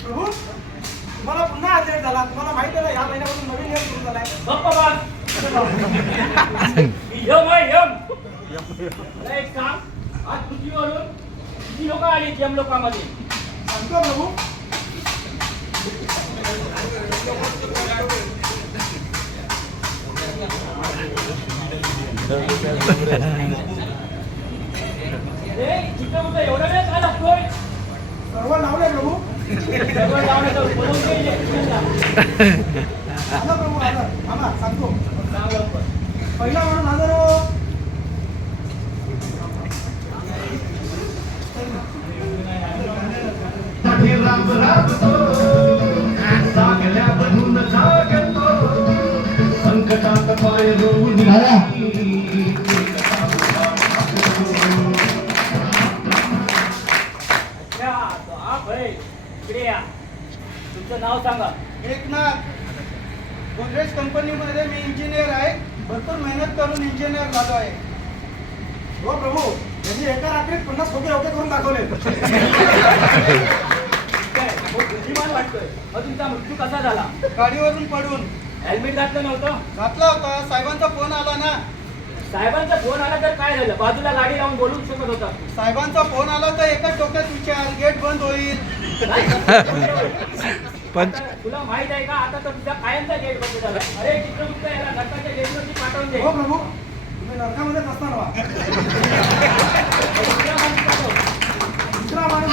प्रभू तुम्हाला पुन्हा आदेश झाला. तुम्हाला माहिती आहे ना या महिन्यापासून नवीन नियम सुरू झालाय. यम आहे यम. एक काम, आज पृथ्वीवरून किती लोक आली यम लोकांमध्ये सांगतो प्रभू. एवढा वेळ काय लागतोय? सर्व नावले प्रभू. सर्व लावण्याचं बोलवून दे इलेक्ट्रिशियनला. आला प्रभू आला. आला सांगतो. सांग लवकर. पहिला म्हणून हजर हो. संकटात पाय रोवून तुमचं नाव सांगा. एकनाथ. गोदरेज कंपनीमध्ये मी इंजिनियर आहे. भरपूर मेहनत करून इंजिनियर झालो आहे. हो प्रभू. यांनी एका रात्रीत 50 खोके ओके करून दाखवले. बुद्धिमान वाटतोय. मग तुमचा मृत्यू कसा झाला? गाडीवरून पडून. हेल्मेट घातलं नव्हतं? घातला होता. साहेबांचा फोन आला ना. साहेबांचा फोन आला तर काय झालं? बाजूला गाडी लावून बोलू शकत होता. साहेबांचा फोन आला तर एकाच डोक्यात विचार गेट बंद होईल. तुला माहित आहे का आता तर तुझा कायमचा गेट बंद झाला. अरे चित्रगुप्त याला नरकाच्या गेटवरती पाठवून दे. हो प्रभू. तुम्ही नरकामध्ये असणार वा. दुसरा माणूस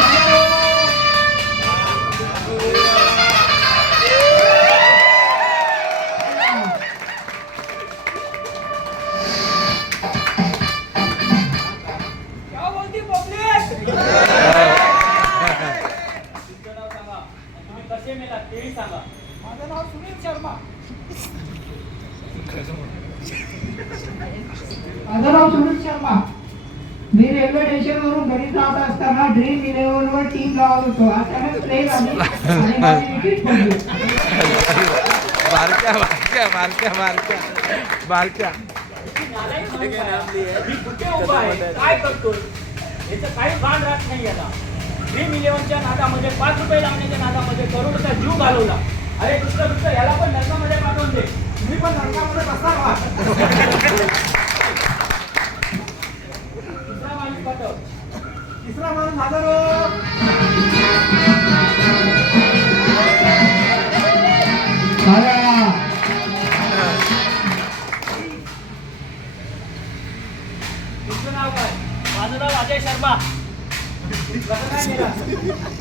क्या बोलती पब्लिक? कसे मेला तेही सांगा. माझं नाव सुनील शर्मा. माझं नाव सुनील शर्मा. मी रेल्वे स्टेशनवरून घरी जात असताना ड्रीम 11 वर टीम लावत होतो. अचानक ट्रेन आली आणि माझी विकेट पडली. बारक्या बारक्या बारक्या बारक्या बारक्या मी कुठे उभा आहे? काय करतोय? याचं काही भान राहत नाही याला. ड्रीम 11च्या नादामध्ये 5 रुपये लावण्याच्या नादामध्ये करोडचा जीव घालवला. अरे दुसरं याला पण नरकामध्ये पाठवून दे. मी पण नरकामध्ये बसणार वा. दुसरा माणूस पाठव. तिसरा माणूस हजर हो. तुमचं नाव काय? माझं नाव अजय शर्मा. कसं काय मेला?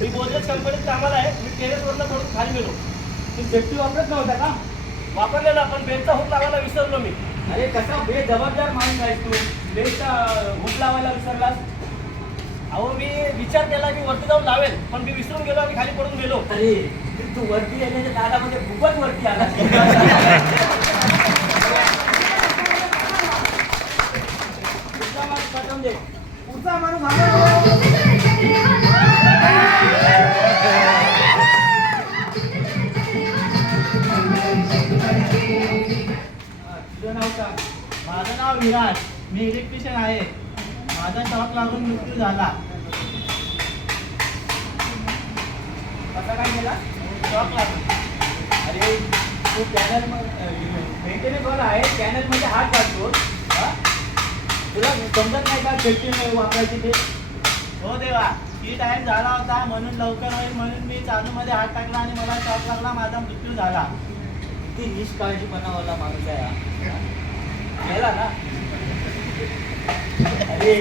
मी गोदरेज कंपनीत कामाला आहे. मी टेरेसवरनं पडून खाली गेलो. तू सेफ्टी वापरत नव्हता का? वापरलेला पण बेलचा हुक लावायला विसरलो मी. अरे कसा बेजबाबदार माणूस आहेस तू. बेलचा हुक लावायला विसरलास. अहो मी विचार केला की वरती जाऊन लावेल पण मी विसरून गेलो आणि खाली पडून गेलो. अरे तू वरती येण्याच्या नादामध्ये खूपच वरती आला. दुसरा माणूस पाठवून दे. पुढचा माणूस हजर हो. तुझं नाव का? माझं नाव विराज. मी इलेक्ट्रिशियन आहे. माझा शॉक लागून मृत्यू झाला. कसा काय गेला? शॉक लागून. अरे तू कॅनल मेंटेनन्स वाला आहे. कॅनल मध्ये हात घालतो. तुला समजत नाही का सेफ्टी वापरायची ते? हो देवा ही टाइम झाला होता म्हणून लवकर होईल म्हणून मी चालूमध्ये हात टाकला आणि मला शॉक लागला. माझा मृत्यू झाला. किती निष्काळजीपणावाला माणूस आहे हा. गेला ना. अरे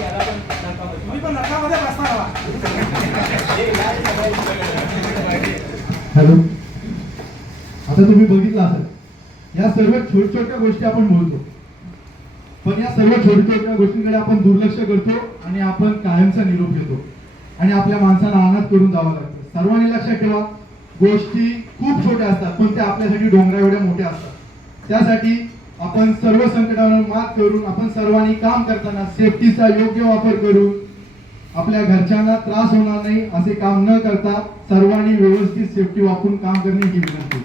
याला पण नरकामध्ये. तुम्ही पण नरकामध्ये बसणार वा. हॅलो. आता तुम्ही बघितलं असेल या सर्व छोट्या गोष्टी आपण बोलतो पण या सर्व छोट्या गोष्टींकडे आपण दुर्लक्ष करतो आणि आपण कायमचा निरोप घेतो आणि आपल्या माणसाला अनाथ करून जावं लागतं. सर्वांनी लक्षात ठेवा गोष्टी खूप छोट्या असतात पण त्या आपल्यासाठी डोंगरा एवढ्या मोठ्या असतात. त्यासाठी आपण सर्व संकटावर मात करून आपण सर्वांनी काम करताना सेफ्टीचा योग्य वापर करून आपल्या घरच्यांना त्रास होणार नाही असे काम न करता सर्वांनी व्यवस्थित सेफ्टी वापरून काम करणे ही विनंती.